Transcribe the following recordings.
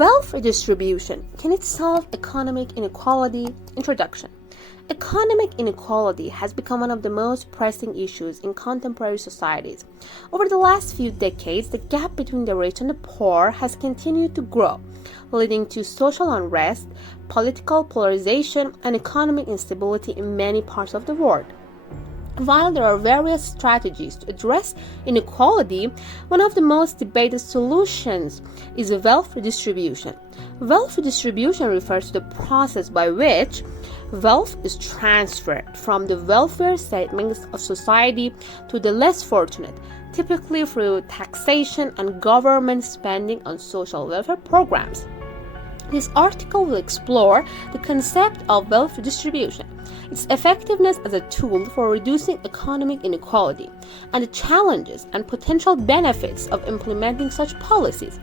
Wealth redistribution. Can it solve economic inequality? Introduction. Economic inequality has become one of the most pressing issues in contemporary societies. Over the last few decades, the gap between the rich and the poor has continued to grow, leading to social unrest, political polarization, and economic instability in many parts of the world. While there are various strategies to address inequality, one of the most debated solutions is wealth redistribution. Wealth redistribution refers to the process by which wealth is transferred from the welfare segments of society to the less fortunate, typically through taxation and government spending on social welfare programs. This article will explore the concept of wealth redistribution, its effectiveness as a tool for reducing economic inequality, and the challenges and potential benefits of implementing such policies.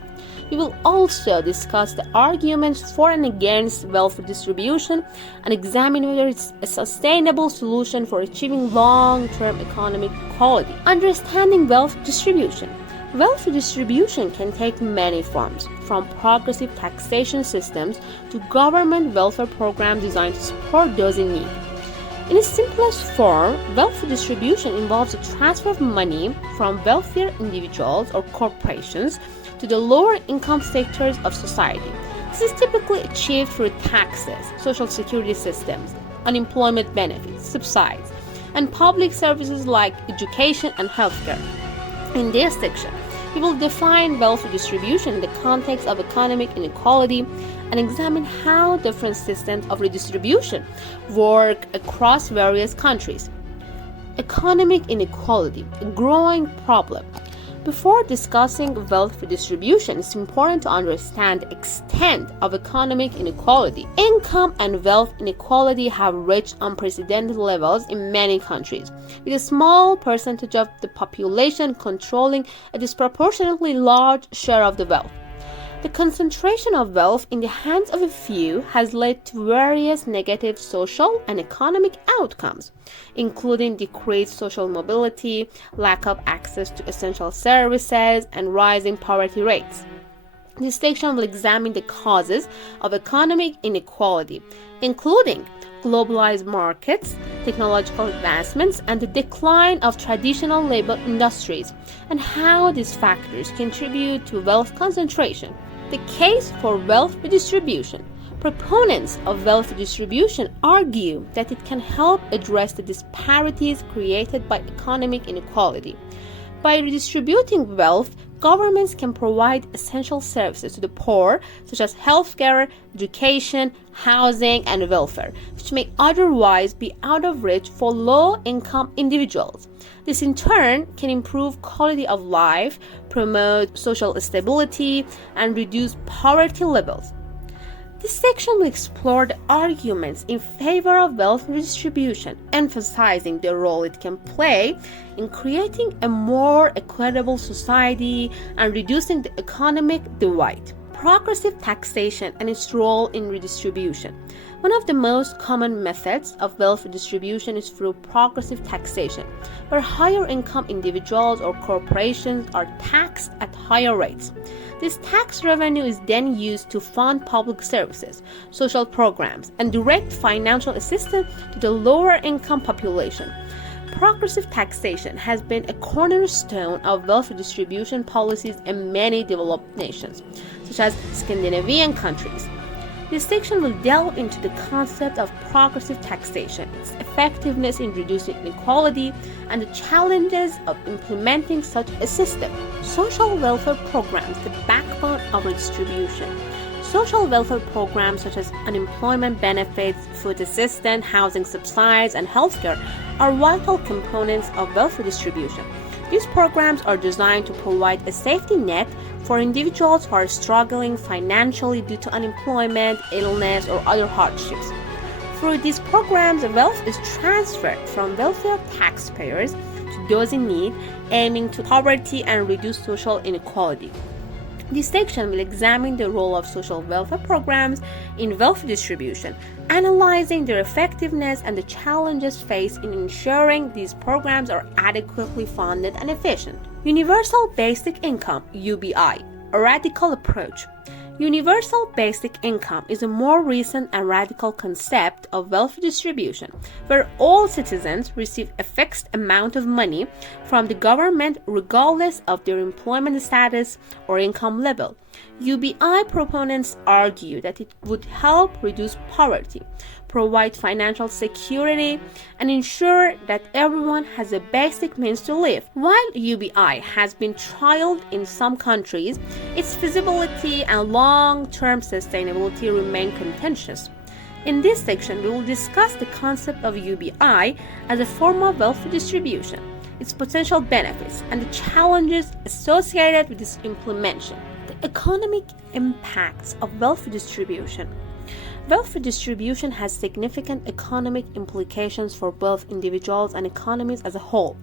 We will also discuss the arguments for and against wealth redistribution and examine whether it's a sustainable solution for achieving long-term economic equality. Understanding wealth distribution. Wealth redistribution can take many forms, from progressive taxation systems to government welfare programs designed to support those in need. In its simplest form, wealth redistribution involves the transfer of money from wealthier individuals or corporations to the lower income sectors of society. This is typically achieved through taxes, social security systems, unemployment benefits, subsidies, and public services like education and healthcare. In this section, we will define wealth redistribution in the context of economic inequality and examine how different systems of redistribution work across various countries. Economic inequality, a growing problem. Before discussing wealth redistribution, it's important to understand the extent of economic inequality. Income and wealth inequality have reached unprecedented levels in many countries, with a small percentage of the population controlling a disproportionately large share of the wealth. The concentration of wealth in the hands of a few has led to various negative social and economic outcomes, including decreased social mobility, lack of access to essential services, and rising poverty rates. This section will examine the causes of economic inequality, including globalized markets, technological advancements, and the decline of traditional labor industries, and how these factors contribute to wealth concentration. The case for wealth redistribution. Proponents of wealth redistribution argue that it can help address the disparities created by economic inequality. By redistributing wealth, governments can provide essential services to the poor, such as healthcare, education, housing, and welfare, which may otherwise be out of reach for low-income individuals. This in turn can improve quality of life, promote social stability, and reduce poverty levels. This section will explore the arguments in favor of wealth redistribution, emphasizing the role it can play in creating a more equitable society and reducing the economic divide. Progressive taxation and its role in redistribution. One of the most common methods of wealth redistribution is through progressive taxation, where higher income individuals or corporations are taxed at higher rates. This tax revenue is then used to fund public services, social programs, and direct financial assistance to the lower income population. Progressive taxation has been a cornerstone of wealth redistribution policies in many developed nations, such as Scandinavian countries. This section will delve into the concept of progressive taxation, its effectiveness in reducing inequality, and the challenges of implementing such a system. Social welfare programs, the backbone of redistribution. Social welfare programs such as unemployment benefits, food assistance, housing subsidies, and healthcare are vital components of wealth redistribution. These programs are designed to provide a safety net for individuals who are struggling financially due to unemployment, illness, or other hardships. Through these programs, wealth is transferred from wealthier taxpayers to those in need, aiming to poverty and reduce social inequality. This section will examine the role of social welfare programs in wealth distribution, analyzing their effectiveness and the challenges faced in ensuring these programs are adequately funded and efficient. Universal Basic Income (UBI), a radical approach. Universal basic income is a more recent and radical concept of wealth distribution, where all citizens receive a fixed amount of money from the government regardless of their employment status or income level. UBI proponents argue that it would help reduce poverty, provide financial security, and ensure that everyone has a basic means to live. While UBI has been trialed in some countries, its feasibility and long-term sustainability remain contentious. In this section, we will discuss the concept of UBI as a form of wealth distribution, its potential benefits, and the challenges associated with its implementation. The economic impacts of wealth distribution. Wealth distribution has significant economic implications for both individuals and economies as a whole.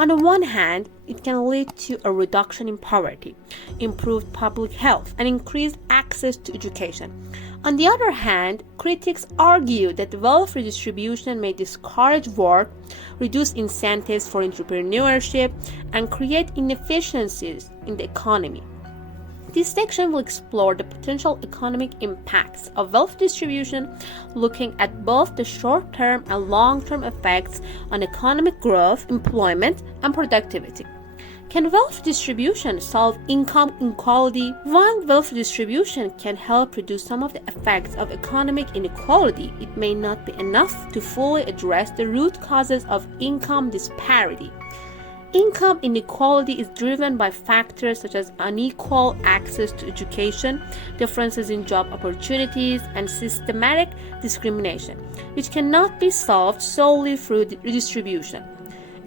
On the one hand, it can lead to a reduction in poverty, improved public health, and increased access to education. On the other hand, critics argue that wealth redistribution may discourage work, reduce incentives for entrepreneurship, and create inefficiencies in the economy. This section will explore the potential economic impacts of wealth distribution, looking at both the short-term and long-term effects on economic growth, employment, and productivity. Can wealth distribution solve income inequality? While wealth distribution can help reduce some of the effects of economic inequality, it may not be enough to fully address the root causes of income disparity. Income inequality is driven by factors such as unequal access to education, differences in job opportunities, and systematic discrimination, which cannot be solved solely through redistribution.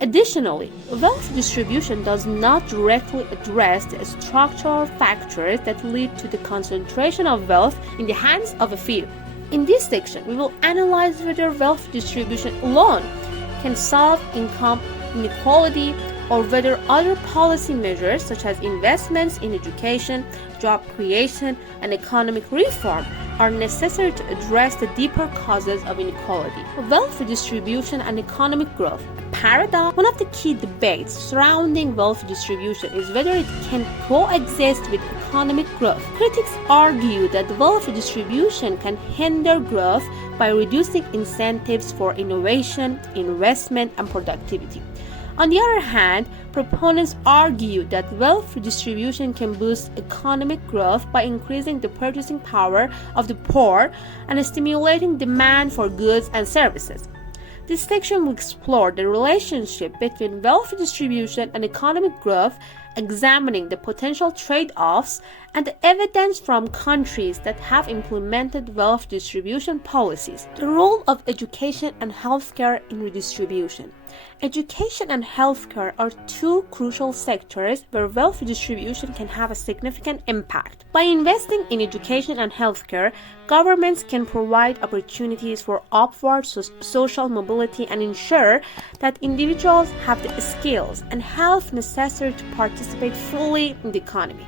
Additionally, wealth distribution does not directly address the structural factors that lead to the concentration of wealth in the hands of a few. In this section, we will analyze whether wealth distribution alone can solve income inequality, or whether other policy measures such as investments in education, job creation, and economic reform are necessary to address the deeper causes of inequality. Wealth redistribution and economic growth. Paradox. One of the key debates surrounding wealth distribution is whether it can coexist with economic growth. Critics argue that wealth distribution can hinder growth by reducing incentives for innovation, investment, and productivity. On the other hand, proponents argue that wealth redistribution can boost economic growth by increasing the purchasing power of the poor and stimulating demand for goods and services. This section will explore the relationship between wealth distribution and economic growth, examining the potential trade-offs and the evidence from countries that have implemented wealth distribution policies. The role of education and healthcare in redistribution. Education and healthcare are two crucial sectors where wealth distribution can have a significant impact. By investing in education and healthcare, governments can provide opportunities for upward social mobility and ensure that individuals have the skills and health necessary to participate fully in the economy.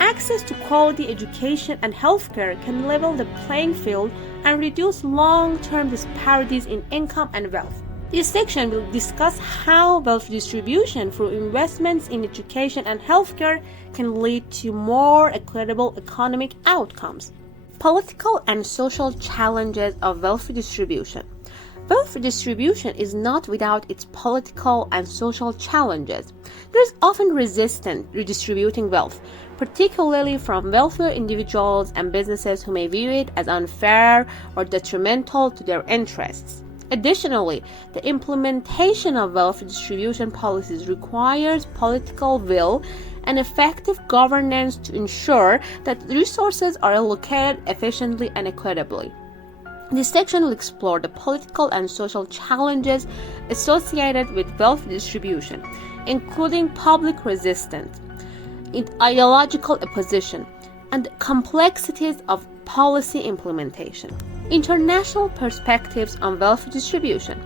Access to quality education and healthcare can level the playing field and reduce long-term disparities in income and wealth. This section will discuss how wealth distribution through investments in education and healthcare can lead to more equitable economic outcomes. Political and social challenges of wealth distribution. Wealth distribution is not without its political and social challenges. There is often resistance redistributing wealth, particularly from wealthier individuals and businesses who may view it as unfair or detrimental to their interests. Additionally, the implementation of wealth distribution policies requires political will and effective governance to ensure that resources are allocated efficiently and equitably. This section will explore the political and social challenges associated with wealth distribution, including public resistance, ideological opposition, and the complexities of policy implementation. International perspectives on wealth distribution.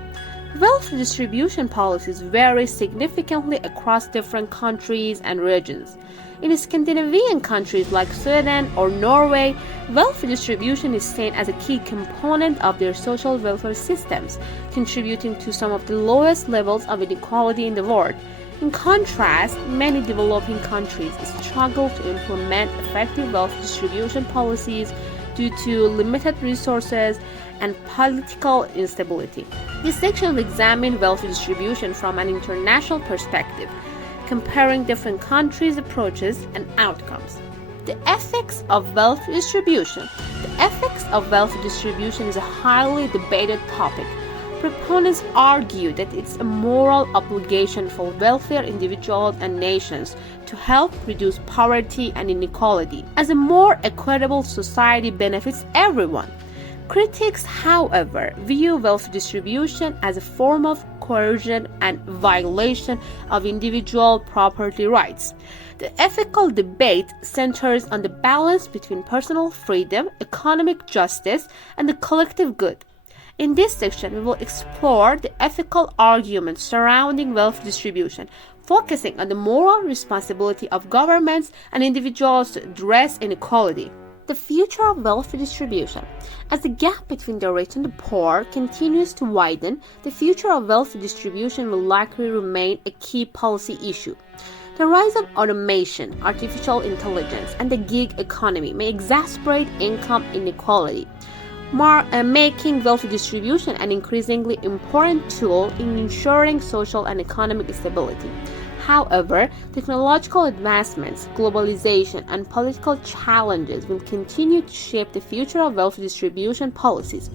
Wealth distribution policies vary significantly across different countries and regions. In Scandinavian countries like Sweden or Norway, wealth distribution is seen as a key component of their social welfare systems, contributing to some of the lowest levels of inequality in the world. In contrast, many developing countries struggle to implement effective wealth distribution policies due to limited resources and political instability. This section will examine wealth distribution from an international perspective, comparing different countries' approaches and outcomes. The ethics of wealth distribution. The ethics of wealth distribution is a highly debated topic. Proponents argue that it's a moral obligation for wealthier individuals and nations to help reduce poverty and inequality, as a more equitable society benefits everyone. Critics, however, view wealth distribution as a form of coercion and violation of individual property rights. The ethical debate centers on the balance between personal freedom, economic justice, and the collective good. In this section, we will explore the ethical arguments surrounding wealth distribution, focusing on the moral responsibility of governments and individuals to address inequality. The future of wealth distribution. As the gap between the rich and the poor continues to widen, the future of wealth distribution will likely remain a key policy issue. The rise of automation, artificial intelligence, and the gig economy may exacerbate income inequality, making wealth distribution an increasingly important tool in ensuring social and economic stability. However, technological advancements, globalization, and political challenges will continue to shape the future of wealth distribution policies.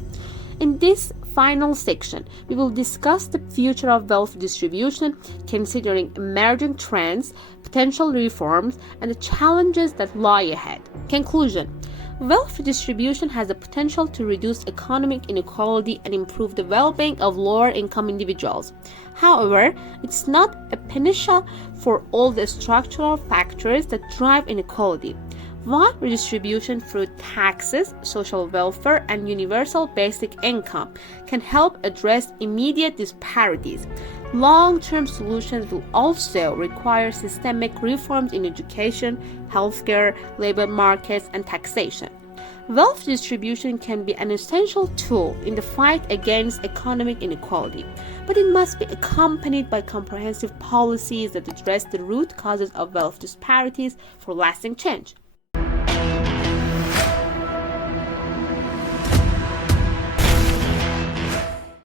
In this final section, we will discuss the future of wealth distribution, considering emerging trends, potential reforms, and the challenges that lie ahead. Conclusion. Wealth distribution has the potential to reduce economic inequality and improve the well-being of lower-income individuals. However, it's not a panacea for all the structural factors that drive inequality. While redistribution through taxes, social welfare, and universal basic income can help address immediate disparities, long-term solutions will also require systemic reforms in education, healthcare, labor markets, and taxation. Wealth distribution can be an essential tool in the fight against economic inequality, but it must be accompanied by comprehensive policies that address the root causes of wealth disparities for lasting change.